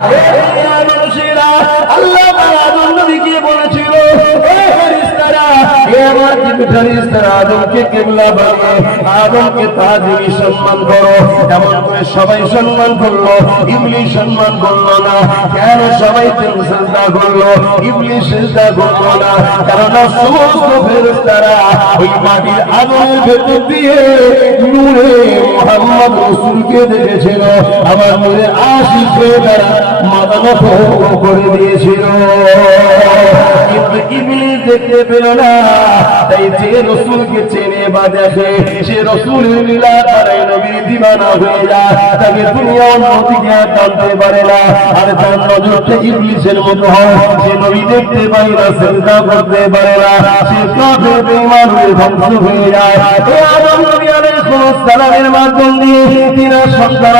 মানুষেরা আল্লাহ আদম নবীকে বলেছিল, আদমকে কিবলা বানিয়ে আদমকে তাজিমি সম্মান করো। এমন করে সবাই সম্মান করলো, ইবলিস সম্মান করলো না। কেন সবাই সিজদা করলো, ইবলিস সিজদা করলো না? কারণ সমস্ত ফেরেশতারা ওই মাটির আগুনের ভেতর দিয়ে নূরে মুহাম্মদ রাসূলকে দেখেছিল। আমার নূরে আশিকে তারা মাথা নত করে দিয়েছিল। ইবলিস দেখতে পেল না। তাই যে রাসূলকে চেনে বা দেখে, সে রাসূলের লীলা তার নবীর দিওয়ানা হয়ে যায়। তাকে দুনিয়া অন্যদিকে জানতে পারে না। আর তার নজরটা ইবলিসের মতো হয়, সে নবী দেখতে পায় না, সিজদা করতে পারে না। সে কাফের বেঈমান হয়ে ধ্বংস হয়ে যায়। আদম নবী আলাইহিস সালামের মাধ্যম দিয়ে তিনার সন্তান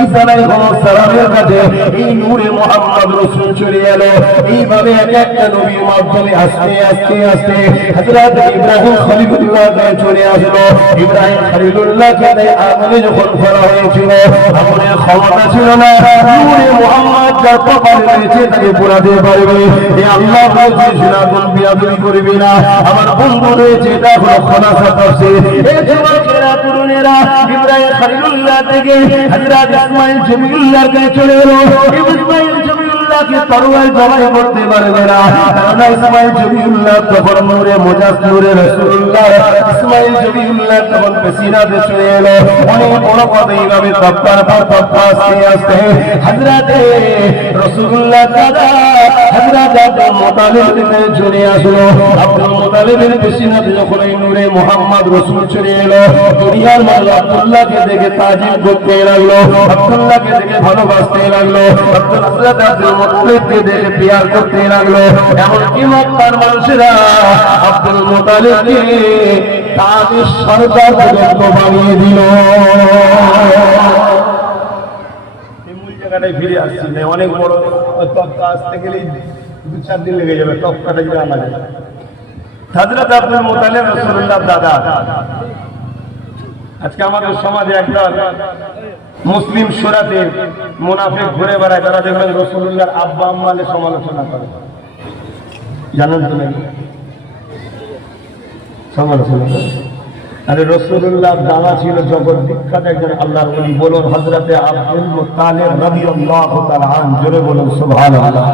ঈসা আলাইহিস সালামের কাছে এই নূরে মুহাম্মদ রাসূল চলে এলো। এইভাবে এক একটা নবীর মাধ্যমে আস্তে আস্তে আস্তে হযরত ইব্রাহিম খলিলুল্লাহ চলে আসলো। ইব্রাহিম খলিলুল্লাহকে আগুনে যখন ফেলা হয়েছিল, আগুনের ক্ষমতা ছিল না। নূরে মুহাম্মদ যার কপালে রয়েছে তাকে পোড়াতে পারবে। এ আল্লাহ বলছেন আগুন বিয়াদবি করবে না। আমার বন্ধু রয়েছে, এটা হলো খোলাসা তাফসীর। এই যুবকেরা তরুণেরা ইব্রাহিম খলিলুল্লাহ থেকে হযরত ইসমাঈল জমিউল্লাহর কাছে চলে এলো। ইসমাঈল জমিউল্লাহকে তরবারি জবাই করতে পারবে না, কারণ ইসমাঈল জমিউল্লাহ তখন নূরে মুজাসসাম নূরে রাসূলুল্লাহ। ইসমাঈল জমিউল্লাহ তখন পেছিনাতে চলে এলো। অনেক বড় কথা, এইভাবে তপ্পার পর তপ্পা আস্তে আস্তে হযরত রাসূলুল্লাহ দাদা হযরত আব্দুল মুত্তালিবের কাছে চলে আসলো। আব্দুল মুত্তালিবের পেছিনাতে যখন এই নূরে মুহাম্মদ রাসূল চলে এলো, দুনিয়ার মানুষ আব্দুল্লাহকে দেখে তাজিম করতে লাগলো, আব্দুল্লাহকে দেখে ভালোবাসতে লাগলো, আব্দুল মুত্তালিবকে দেখে পিয়ার করতে লাগলো। এমনকি মক্কার মানুষেরা আব্দুল মুত্তালিবকে তাদের সরদার পর্যন্ত বানিয়ে দিল। মূল জায়গাটায় ফিরে আসছি না, অনেক বড় তপ্কা আসতে গেলেই 2-4 দিন লেগে যাবে তপ্কাটা যদি আনা যায়। হযরত আব্দুল মুত্তালিব রাসূলুল্লাহ দাদা। আজকে আমাদের সমাজে একদল মুসলিম সুরাতে মুনাফিক ঘুরে বেড়ায়, তারা দেখবেন রাসূলুল্লাহর আব্বা আম্মাকে সমালোচনা করে। জানেন তো নাকি সমালোচনা করে? আরে রাসূলুল্লাহ দাদা ছিল জগৎ বিখ্যাত একজন আল্লাহর ওলি। বলুন হযরতে আব্দুল মুত্তালিব রাদিয়াল্লাহু তাআলা আনহু, জোরে বলুন সুবহানাল্লাহ।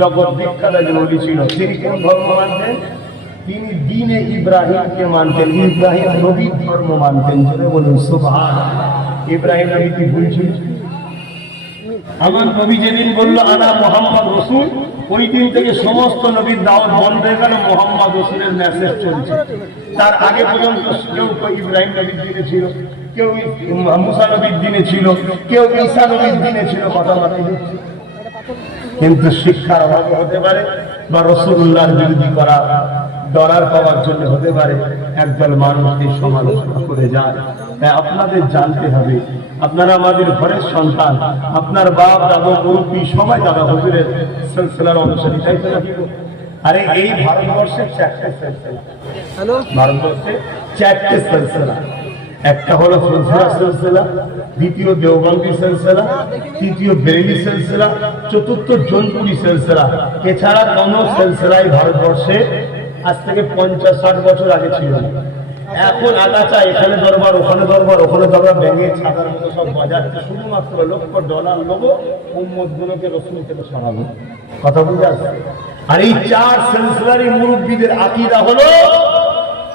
জগৎ বিখ্যাত একজন ওলি ছিল। তিনি কোন ধর্ম মানতেন? তিনি দ্বীনে ইব্রাহিমকে মানতেন। ইব্রাহিম নবীর ধর্ম মানতেন, জোরে বলুন সুবহানাল্লাহ। ইব্রাহিম নবী কি বলছেন? আমার নবী যেদিন বলল আনা মুহাম্মদ রাসূল, ওই দিন থেকে সমস্ত নবীর দাওয়াত বন্ধ হয়ে গেল, মুহাম্মদ রাসূলের মেসেজ চলছে। তার আগে পর্যন্ত কেউ ইব্রাহিম নবীর দিনে ছিল, কেউ মুসা নবীর দিনে ছিল, কেউ ঈসা নবীর দিনে ছিল, কথাবার্তা হচ্ছে। কিন্তু শিক্ষার অভাবে হতে পারে, বা রাসূলুল্লাহর বিরোধী করা ডরার পাওয়ার জন্য হতে পারে, একদল মানুষকে সমালোচনা করে যায়। তাই আপনাদের জানতে হবে, আপনারা আমাদের ঘরের সন্তান, আপনার বাপ দাদা মুরব্বী সবাই দাদা হুজুরের সিলসিলার অনুসারী, তাই তো নাকি? আরে এই ভারতবর্ষের 4টে সিলসিলা, ভারতবর্ষে 4টে সিলসিলা। একটা হলো ফুলসিরা সিলসিলা, দ্বিতীয় দেওবন্দি সিলসিলা, তৃতীয় বেরেলি সিলসিলা, চতুর্থ জৌনপুরি সিলসিলা। এছাড়া কোন সিলসিলাই ভারতবর্ষে আজ থেকে 50-60 বছর আগে ছিল না। এখন আগাছা, এখানে দরবার, ওখানে দরবার, ওখানে দরবার, ব্যাঙে ছাতার মতো সব বাজাচ্ছে, শুধুমাত্র $1,00,000 লোক উম্মত গুলোকে রাসূল থেকে সরাবো। কথা বুঝে আসছে? আর এই 4 সিলসিলারই মুরব্বীদের আকীদা হলো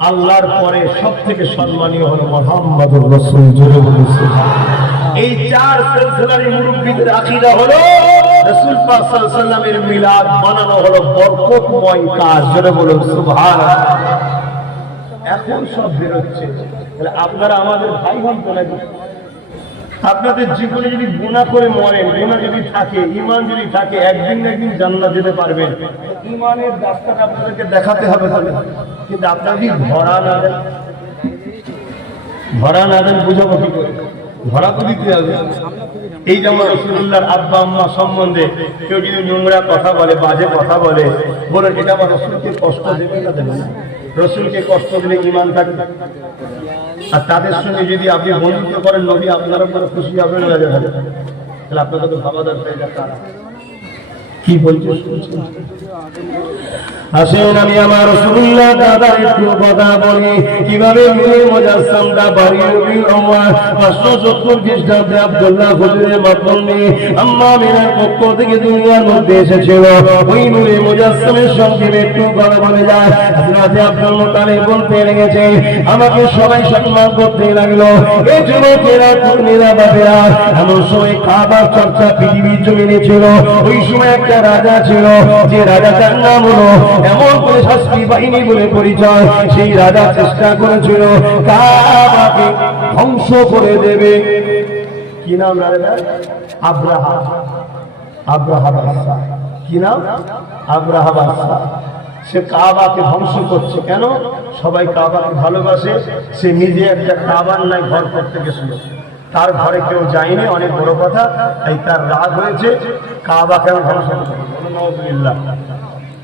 আল্লাহর পরে সব থেকে সম্মানীয় হলো মুহাম্মদুর রাসূল, জোরে বলুন সুবহানাল্লাহ। এই 4 সিলসিলারই মুরব্বীদের আকীদা হলো রাসূল পাক সাল্লাল্লাহু আলাইহি ওয়াসাল্লামের মিলাদ বানানো হলো বরকতময় কাজ, জোরে বলুন সুবহানাল্লাহ। এখন সব বেরোচ্ছে, তাহলে আপনারা আমাদের ভাই বোন তো নাকি? আপনাদের জীবনে যদি গুনাহ করে মরেন, গুনাহ যদি থাকে, ঈমান যদি থাকে, একদিন না একদিন জান্নাত যেতে পারবেন। ঈমানের রাস্তাটা আপনাদেরকে দেখাতে হবে তাহলে। কিন্তু আপনারা যদি ধরা না দেন বুঝাবো কি করে? ধরা তো দিতে হবে। এই যেমন রাসূলুল্লাহর আব্বা আম্মা সম্বন্ধে কেউ যদি নোংরা কথা বলে, বাজে কথা বলে, বলেন এটা আমার রাসূলকে কষ্ট দেবে না দেবে না? রাসূলকে কষ্ট দিলে ঈমান থাকবে। আর তাদের সঙ্গে যদি আপনি বন্ধুত্ব করেন, নবী আপনার উপরে খুশি হবে না? তাহলে আপনাকে তো ভাবা দরকার এটা কারা কি বলছে শুনছেন। আসেন আমি আমার রাসূলুল্লাহ দাদার একটু কথা বলি কিভাবে নূরে মুজাসসামটা বাড়ি নবী আমার 570 খ্রিস্টাব্দে আব্দুল্লাহ হুজুরের মাধ্যমে আম্মা আমিনার পক্ষ থেকে দুনিয়ার মধ্যে এসেছিল। ওই নূরে মুজাসসামের সঙ্গে একটু কথা বলে যায়। হযরত আব্দুল মুত্তালিব বলতে লেগেছে আমাকে সবাই সম্মান করতে লাগলো। এই যুবকেরা তরুণেরা বাপেরা এমন সময় কাবার চর্চা পৃথিবীর জমিনে ছিল। ওই সময় একটা রাজা ছিল, যে রাজাটার নাম হলো এমন করে শাস্ত্রী বাহিনী বলে পরিচয়। সেই রাজা চেষ্টা করেছিল কাবাকে ধ্বংস করে দেবে। কি নাম রাজা? আব্রাহা। আব্রাহা বাদশা। কি নাম? আব্রাহা বাদশা। সে কাবাকে ধ্বংস করছে। কেন? সবাই কাবাকে ভালোবাসে, সে নিজে একটা কাবার নাই ঘর করতে গেছিল, তার ঘরে কেউ যায়নি, অনেক বড় কথা, তাই তার রাগ হয়েছে কাবাকে ধ্বংস করতে।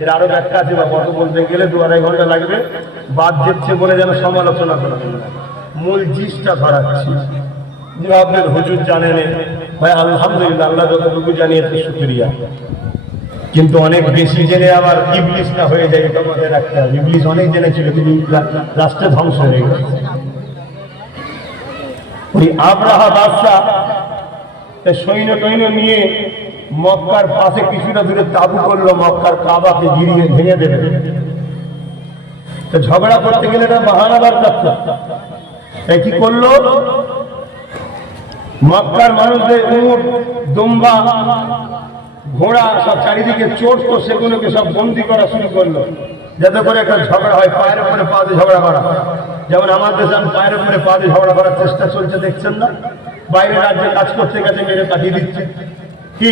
এর আরো ব্যাখ্যা আছে, বা কত বলতে গেলে 2-2.5 ঘন্টা লাগবে। বাদ যাচ্ছে বলে যেন সমালোচনা করবেন না, মূল জিনিসটা ধরাচ্ছি। যে আপনার হুজুর জানেন ভাই, আলহামদুলিল্লাহ, আল্লাহ যতটুকু জানিয়েছে শুকরিয়া, কিন্তু অনেক বেশি জেনে আবার ইবলিস না হয়ে যায়, এটা মাথায় রাখতে হবে। ইবলিস অনেক জেনেছিল, কিন্তু রাষ্ট্রে ধ্বংস হয়ে গেছে। ওই আব্রাহা বাদশা সৈন্য টৈন্য নিয়ে মক্কার পাশে কিছুটা দূরে তাবু করলো, মক্কার কাবাকে গিরিয়ে ভেঙে দেবে। ঝগড়া করতে গেলে এটা বাহানা বার করত। তাই কি করলো, মক্কার মানুষদের উট, দুম্বা, ঘোড়া সব চারিদিকে চোট, তো সেগুলোকে সব বন্দি করা শুরু করলো, যাতে করে একটা ঝগড়া হয়, পায়ের উপরে পা দিয়ে ঝগড়া করা। যেমন আমার দেশে পায়ের উপরে পা দিয়ে ঝগড়া করার চেষ্টা চলছে, দেখছেন না? বাইরের রাজ্যে কাজ করতে গেছে, মেরে পাঠিয়ে দিচ্ছে। কি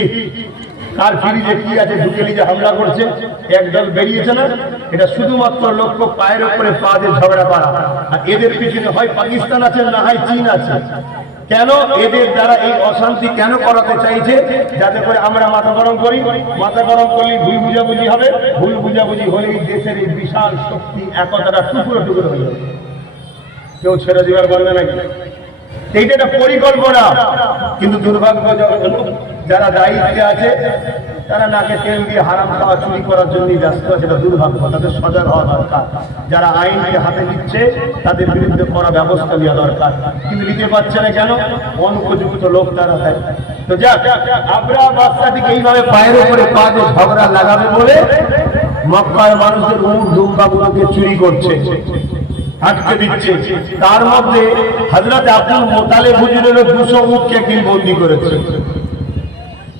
কার ফিরিজে কি আছে, ঢুকে নিয়ে হামলা করছে, একদল বেরিয়েছে না? এটা শুধুমাত্র লক্ষ্য পায়ের উপরে পা দিয়ে ঝগড়া করা। আর এদের পিছনে হয় পাকিস্তান আছে, না হয় চীন আছে। কেন? এদের দ্বারা এই অশান্তি কেন করাতে চাইছে? যাতে করে আমরা মাথা গরম করি। মাথা গরম করলে ভুল বুঝাবুঝি হবে, ভুল বুঝাবুঝি হলেই দেশের এই বিশাল শক্তি একতাটা টুকরো টুকরো হয়ে যাবে, কেউ ছেড়ে দেওয়ার বলবে নাকি? এইটা একটা পরিকল্পনা। কিন্তু দুর্ভাগ্যজনক, যারা দায়িত্বে আছে তারা নাকে তেল দিয়ে হারাম খাওয়া চুরি করার জন্য ব্যস্ত আছে। এটা দুর্ভাগ্য, তাদের সজাগ হওয়া দরকার। যারা আইনকে হাতে নিচ্ছে তাদের বিরুদ্ধে করা ব্যবস্থা নেওয়া দরকার, কিন্তু নিতে পারছে না কেন? অনুপযুক্ত লোক তারা। তো যাক, আব্রাহা বাদশাটিকে এইভাবে পায়ের উপরে পা দিয়ে ঝগড়া লাগাবে বলে মক্কার মানুষের উট দুম্বাগুলোকে চুরি করছে, আটকে দিচ্ছে। তার মধ্যে হযরত আব্দুল মুত্তালিব হুজুরের 200 উটকে একদিন বন্দী করেছে।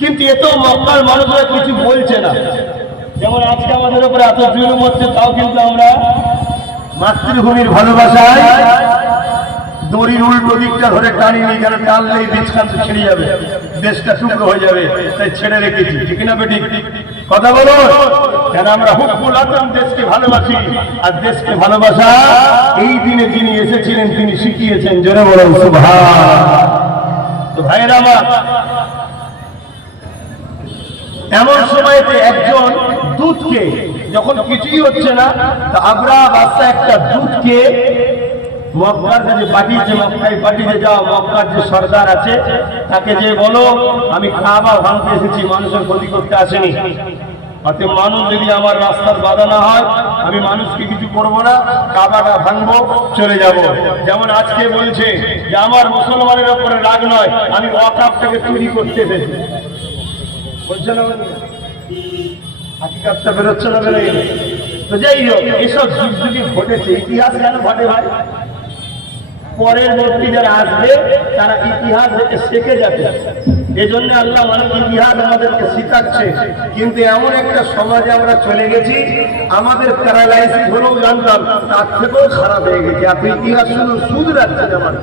কিন্তু এত মক্কার মানুষরা কিছু বলছে না। যেমন আজকে আমাদের উপরে এত জুলুম হচ্ছে, তাও কিন্তু আমরা মাতৃভূমির ভালোবাসায় দড়ির উল্টো দিকটা ধরে টানিনি, যেন টানলেই বীজখান্ত ছিঁড়ে যাবে, দেশটা টুকরো হয়ে যাবে, তাই ছেড়ে রেখেছি। ঠিক না বেটি? কথা বলো। কেন? আমরা হুকুল আজম দেশকে ভালোবাসি, আর দেশকে ভালোবাসা এই দিনে যিনি এসেছিলেন তিনি শিখিয়েছেন। জোরে বলুন সুবহান। তো ভাইয়েরা আমার, এমন সময়তে একজন দূতকে, যখন কিছুই হচ্ছে না, আব্রাহা বাদশা একটা দূতকে মক্কার কাছে পাঠিয়েছে। মক্কায় পাঠিয়ে যাও, মক্কার যে সরদার আছে তাকে যে বলো আমি কাবা ভাঙতে এসেছি, মানুষের ক্ষতি করতে আসেনি। অতএব মানুষ যদি আমার রাস্তার বাধা না হয়, আমি মানুষকে কিছু করবো না, কাবাটা ভাঙবো, চলে যাব। যেমন আজকে বলছে যে আমার মুসলমানের উপরে রাগ নয়, আমি ওয়াকাফটাকে চুরি করতে এসেছি, বলছে না? হাকিকাতটা বেরোচ্ছে না? বেরোয়। তো যাই হোক, এসব যুগ যুগে ঘটেছে। ইতিহাস কেন ঘটে ভাই? পরের ব্যক্তি যারা আসবে তারা ইতিহাস থেকে শিখে যাবে। এজন্য আল্লাহ অনেক ইতিহাস আমাদেরকে শিখাচ্ছে। কিন্তু এমন একটা সমাজে আমরা চলে গেছি, আমাদের প্যারালাইসিস হলেও জানতাম, তার থেকেও খারাপ হয়ে গেছে। আপনি ইতিহাস শুধু শুধরাচ্ছেন আমার।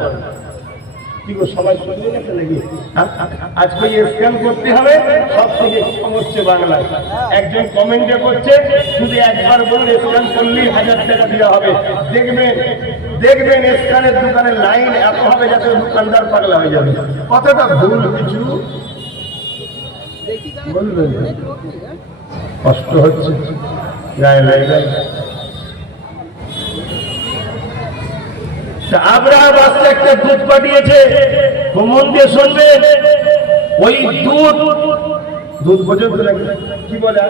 সবাই শুনবে গেছে নাকি? আজকে স্ক্যান করতে হবে, সব থেকে সমস্যা বাংলায়। একজন কমেন্টে করছে শুধু একবার বলুন স্ক্যান করলেই 1000 টাকা দেওয়া হবে। দেখবেন স্ক্যানের দোকানে লাইন এত হবে যাতে দোকানদার পাগলা হয়ে যাবে। কতটা ভুল কিছু বলবেন, কষ্ট হচ্ছে গায়ে লাগে। আব্রাহা বাদশা একটা দূত পাঠিয়েছে, মন দিয়ে শুনবেন। ওই দুধ দুধ পর্যন্ত লাগে কি বলে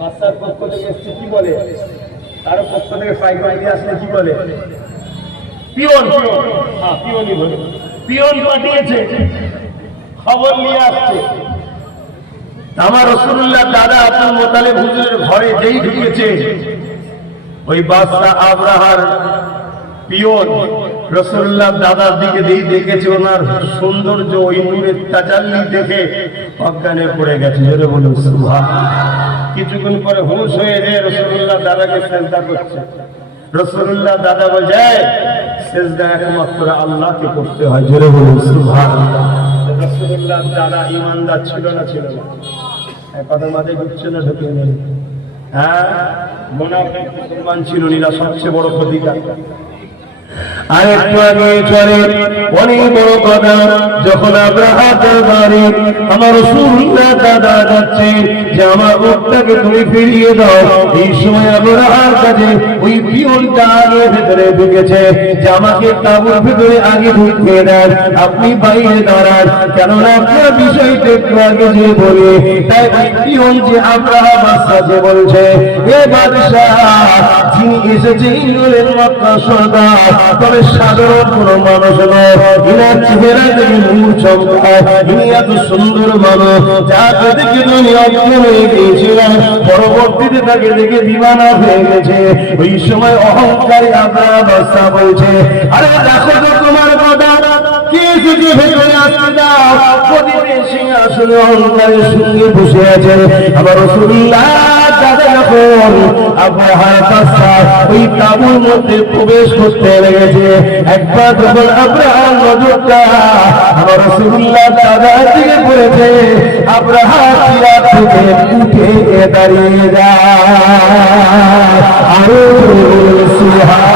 বাচ্চার পক্ষ থেকে এসছে কি বলে, তার পক্ষ থেকে পাইকারি দিয়ে আসলে কি বলে, পিয়ন পিয়ন, হ্যাঁ পিয়নই বলে। পিয়ন পাঠিয়েছে, খবর নিয়ে আসছে। আমার রাসূলুল্লাহ দাদা আব্দুল মুত্তালিব হুজুরের ঘরে যেই ঢুকেছে, ওই বাদশা আবরাহার পিয়ন রাসূলুল্লাহ দাদার দিকে দিয়ে দেখেছে, ওনার সৌন্দর্য ওই নূরের তাজাল্লি দেখে অজ্ঞানে পড়ে গেছে। জোরে বলুন সুবহানাল্লাহ। কিছুক্ষণ পরে হুঁশ হয়ে যায়, রাসূলুল্লাহ দাদাকে সিজদা করছে। রাসূলুল্লাহ দাদা বলে, সিজদা একমাত্র আল্লাহকে করতে হয়। জোরে বলুন সুবহানাল্লাহ। রাসূলুল্লাহ দাদা ঈমানদার ছিল না ছিল না? কথা মাথায় ঢুকছে না ঢুকে নেই? হ্যাঁ, মুনাফিক মুসলমান ছিল না, সবচেয়ে বড় ক্ষতিকার। আর একটু আগে চলে অনেক বড় কথা, যখন আব্রাহা দরবারে আমার রাসূলুল্লাহ দাদা যাচ্ছে যে আমার উটটাকে তুমি ফিরিয়ে দাও, এই সময় আব্রাহার কাছে ওই পিয়নটা আগে ভেতরে ঢুকেছে যে আমাকে তাঁবুর ভেতরে আগে ঢুকিয়ে দেন, আপনি বাইরে দাঁড়ান, কেননা আপনার বিষয়টা একটু আগে যে বলে। তাই ওই পিয়ন যে আব্রাহা বাদশাহ যে বলছে, এ বাদশাহ, যিনি এসেছে ইন্দ্রের মক্কা সর্দার, তবে সাধারণ কোন মানুষ নয়, ইনার চেহারা থেকে নূর চমকায়, ইনি এত সুন্দর মানুষ, যাকে দেখে তুমি অজ্ঞান হয়ে গিয়েছিলাম, পরবর্তীতে তাকে দেখে দিওয়ানা হয়ে গেছে। ওই সময় অহংকারী আব্রাহা বাদশাহ বলছে, আরে দেখো তো তোমার কথা, কে যদি ভেতরে আসতে দাও, প্রতিদিন সিংহাসনে অহংকারের সঙ্গে বসে আছে। আমার রাসূলুল্লাহ দাদা যখন আব্রাহার বাদশাহ ওই তাঁবুর মধ্যে প্রবেশ করতে লেগেছে, একবার যখন আব্রাহার নজরটা আমার রাসূলুল্লাহ দাদার দিকে পড়েছে, আব্রাহা চিরা থেকে উঠে দাঁড়িয়ে যায়। আরো সুবহান।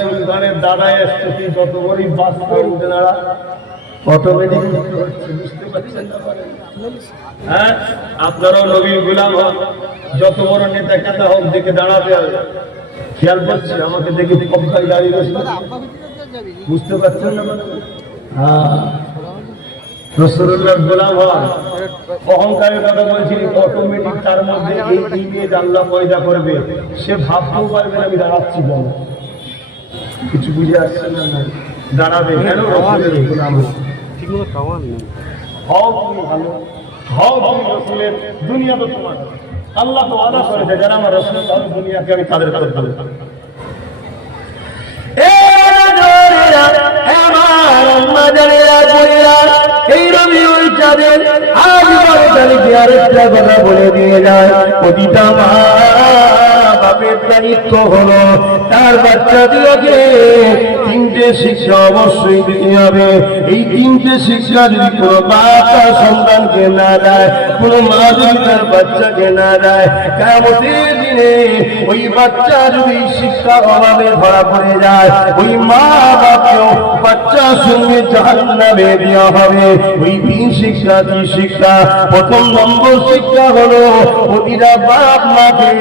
সুলতানের দাদা এসছে, যত বড়ই বাচ্চা উঠে না অটোমেটিক বুঝতে পারছেন না? হ্যাঁ, আপনারাও নবীর গোলাম হন, যত বড় নেতা কেতা হোক দেখে দাঁড়াতে হবে। খেয়াল করছি আমাকে দেখে পক্ষায় দাঁড়িয়ে গেছে, বুঝতে পারছেন না? হ্যাঁ, রাসূলুল্লাহর গোলাম হন। অহংকারের কথা বলছি, অটোমেটিক তার মধ্যে এই ইমেজ আল্লাহ পয়দা করবে, সে ভাবতেও পারবে না আমি দাঁড়াচ্ছি কেন। কিছু বুঝে আসছে না? দাঁড়াবে কেন? রাসূলের গোলাম ঠিকমতো খাওয়ান না, হও তুমি ভালো, হও তুমি রাসূলের, দুনিয়া তো তোমার। আল্লাহ তো ওয়াদা করেছে, যারা আমার রাসূল তাদের দুনিয়াকে আমি তাদের করে দেব। এই রবিউল চাঁদের আজ বড় তারিখে আরেকটা কথা বলে দিয়ে যায়, প্রতিটা মা বাপের দায়িত্ব হলো তার বাচ্চাদেরকে তিনটে শিক্ষা অবশ্যই দিতে হবে। এই তিনটে শিক্ষা যদি কোনো বাপ তার সন্তানকে না দেয়, কোনো মা যদি তার বাচ্চাকে না দেয়, কিয়ামতের দিনে ওই বাচ্চা যদি শিক্ষার অভাবে ধরা পড়ে যায়, ওই মা বাপকেও বাচ্চার সঙ্গে জাহান্নামে দেওয়া হবে। ওই তিন শিক্ষা, কি শিক্ষা? প্রথম নম্বর শিক্ষা হলো প্রতিটা বাপ মাকে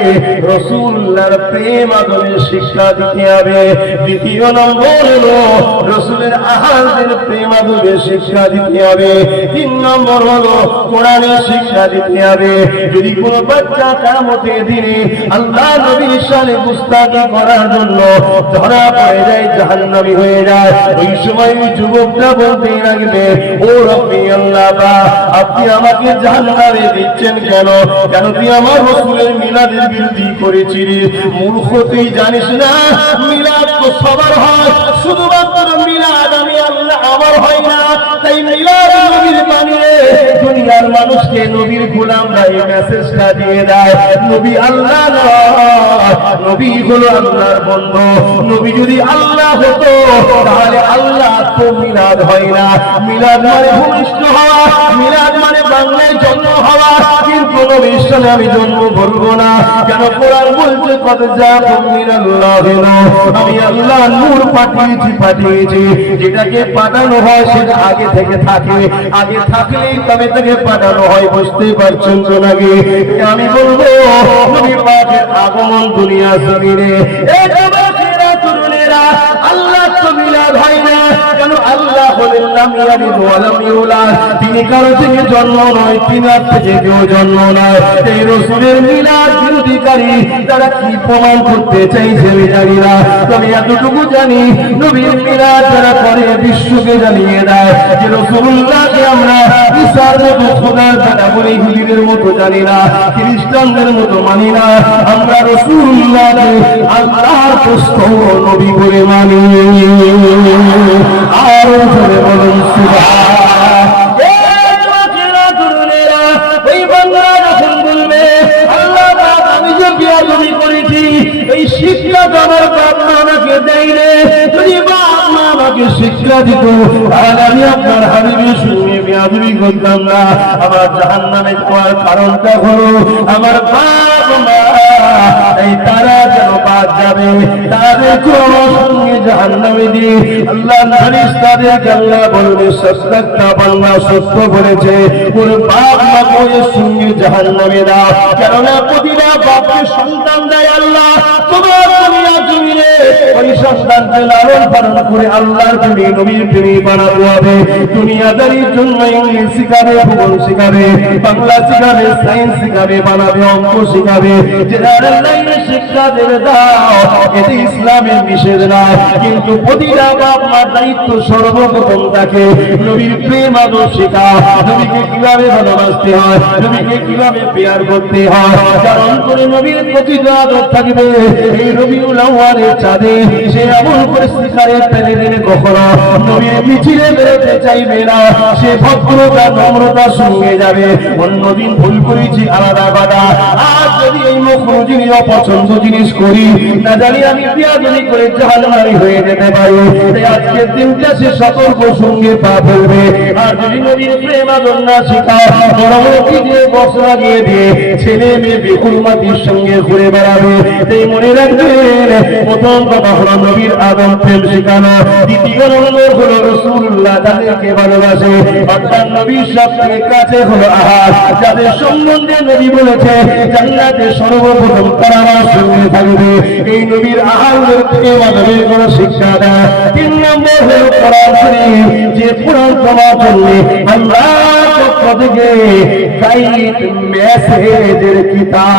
রাসূলুল্লাহর প্রেম আদরের শিক্ষা দিতে হবে। দ্বিতীয় নম্বর হলো রাসূলের আহলের প্রেম আদরের শিক্ষা দিতে হবে। তিন নম্বর হলো কোরআনের শিক্ষা দিতে হবে। যদি কোনো বাচ্চা কিয়ামতের দিনে আল্লাহ নবীর শানে গুস্তাখি করার জন্য ধরা পড়ে যায়, জাহান্নামী হয়ে যায়, ওই সময় ওই যুবকটা বলতে লাগবে, ও রব্বি আল্লাহ, আপনি আমাকে জাহান্নামে দিচ্ছেন কেন? কেন তুই আমার রাসূলের মিলাদের বিরোধী করেছিস? মূর্খ, তুই জানিস না মিলাদ তো সবার হয়, শুধুমাত্র মিলাদ আমি আল্লাহ আমার হয় না। তাই মিলাদ নবীর বানিয়ে দুনিয়ার মানুষকে নবীর গোলামরা এই মেসেজটা দিয়ে দেয়, নবী আল্লাহ নয়, নবী হলো আল্লাহর বন্ধু। নবী যদি আল্লাহ হতো তাহলে আল্লাহ তো মিলাদ হয় না। মিলাদ মানে ভূমিষ্ঠ হওয়া, মিলাদ মানে বাংলায় জন্ম হওয়া, কিন্তু নবীর সাথে আমি জন্ম বলবো না। কেন? কোরআন বলছে কত জাকুম মিনাল্লাহি নূর, আমি আল্লাহ নূর পাঠিয়েছি, যেটাকে পাঠানো হয় সেটা আগে থেকে থাকে, আগে থাকলেই তবে তাকে পাঠানো হয়, বুঝতে পারছেন তো নাকি? আমি বলবো নবী পাকের আগমন দুনিয়া জমিনে, এই যুবকেরা তরুণেরা, আল্লাহ তো মিলাদ হয় না কেন? আল্লাহ বলেন লাম ইয়ালিদ ওয়া লাম ইউলাদ, তিনি কারো থেকে জন্ম নয়, তিনার থেকে কেউ জন্ম নয়। এই রাসূলের মিলাদ বিরোধীকারী তারা কি প্রমাণ করতে চাইছে আমি জানি না, তবে এতটুকু জানি নবীর মিলাদ যারা করে বিশ্বকে জানিয়ে দেয় যে রাসূলুল্লাহকে আমরা ঈসার মতো খোদার বেটা বলে ইহুদিদের মতো জানি না, খ্রিস্টানদের মতো মানি না, আমরা রাসূলুল্লাহকে আল্লাহর পুত্র নবী বলে মানি। আর জোরে বলুন সুবহান। ওই বান্দা যখন বলবে আল্লাহ পাক আমি যে বিয়াদবি করেছি, এই শিক্ষা আমার বাপ মা আমাকে দেয় রে, যদি বাপ মা আমাকে শিক্ষা দিত তাহলে আমি আপনার হাবিবের সঙ্গে বিয়াদবি করতাম না। আমার জাহান্নামে যাওয়ার কারণটা হলো আমার বাপ মা, এই তারা যেন বাদ যাবে, তাদের কোনো সঙ্গে জাহান্নামে দিয়ে আল্লাহ নারিশ তাদেরকে আল্লাহ বলবে সত্যটা বাংলা সত্য বলেছে, ওর বাপ মা কোয়ের সঙ্গে জাহান্নামে দাও। কেননা প্রতিটা বাপকে সন্তান দেয় আল্লাহ, তোমার দুনিয়া জমিনে ওই সন্তানকে লালন পালন করে আল্লাহর প্রেমী নবীর প্রেমী বানাতে হবে। দুনিয়াদারির জন্য ইংলিশ শিখাবে, ভূগোল শিখাবে, বাংলা শিখাবে, সায়েন্স শিখাবে, বানাবে, অঙ্ক শিখাবে, জেনারেল লাইনে শিক্ষা দেবে দাও, এটি ইসলামের নিষেধ নয়। কিন্তু প্রতিটা বাপ মার দায়িত্ব সর্বপ্রথম তাকে নবীর প্রেম আদর শেখাও, নবীকে কিভাবে ভালোবাসতে হয়, নবীকে কিভাবে পেয়ার করতে হয়, কারণ করে নবীর প্রতি আদর থাকবে। এই রবিউল আউয়ালের চাঁদে সে এমন পরিস্থিতিতে পেলে দিনে কখনো নবীর মিছিলে বেরোতে চাইবে না, সে ভদ্রতা নম্রতার সঙ্গে যাবে। অন্যদিন ভুল করেছি আলাদা কথা, আর যদি এই মখরু জিনিস অপছন্দ জিনিস করি না জানি আমি বিয়াদবি করে জাহান্নামী হয়ে যেতে পারি। আজকের দিনটা সে সতর্ক সঙ্গে পা ফেলবে। আর যদি নবীর প্রেম আদর না শেখাও, বড়মুখী দিয়ে বক্স লাগিয়ে দিয়ে ছেলে মেয়ে বেকুলমাতির সঙ্গে ঘুরে বেড়াবে। তাই মনে রাখবেন, প্রথম কথা হলো নবীর আদর প্রেম শেখানো, দ্বিতীয় নম্বর হলো রাসূলুল্লাহ তাদেরকে ভালোবাসে, অর্থাৎ নবীর সবথেকে কাছে হলো আহার, যাদের সম্বন্ধে নবী বলেছে জান্নাতে সর্বপ্রথম তারা আমার সঙ্গে থাকবে। এই নবীর আহারের থেকে মানবের কোনো শিক্ষা দেয়। তিন নম্বর হলো কোরআন শরীফ, যে কোরআন পড়ার জন্য আল্লাহর পক্ষ থেকে গাইড মেসেজের কিতাব।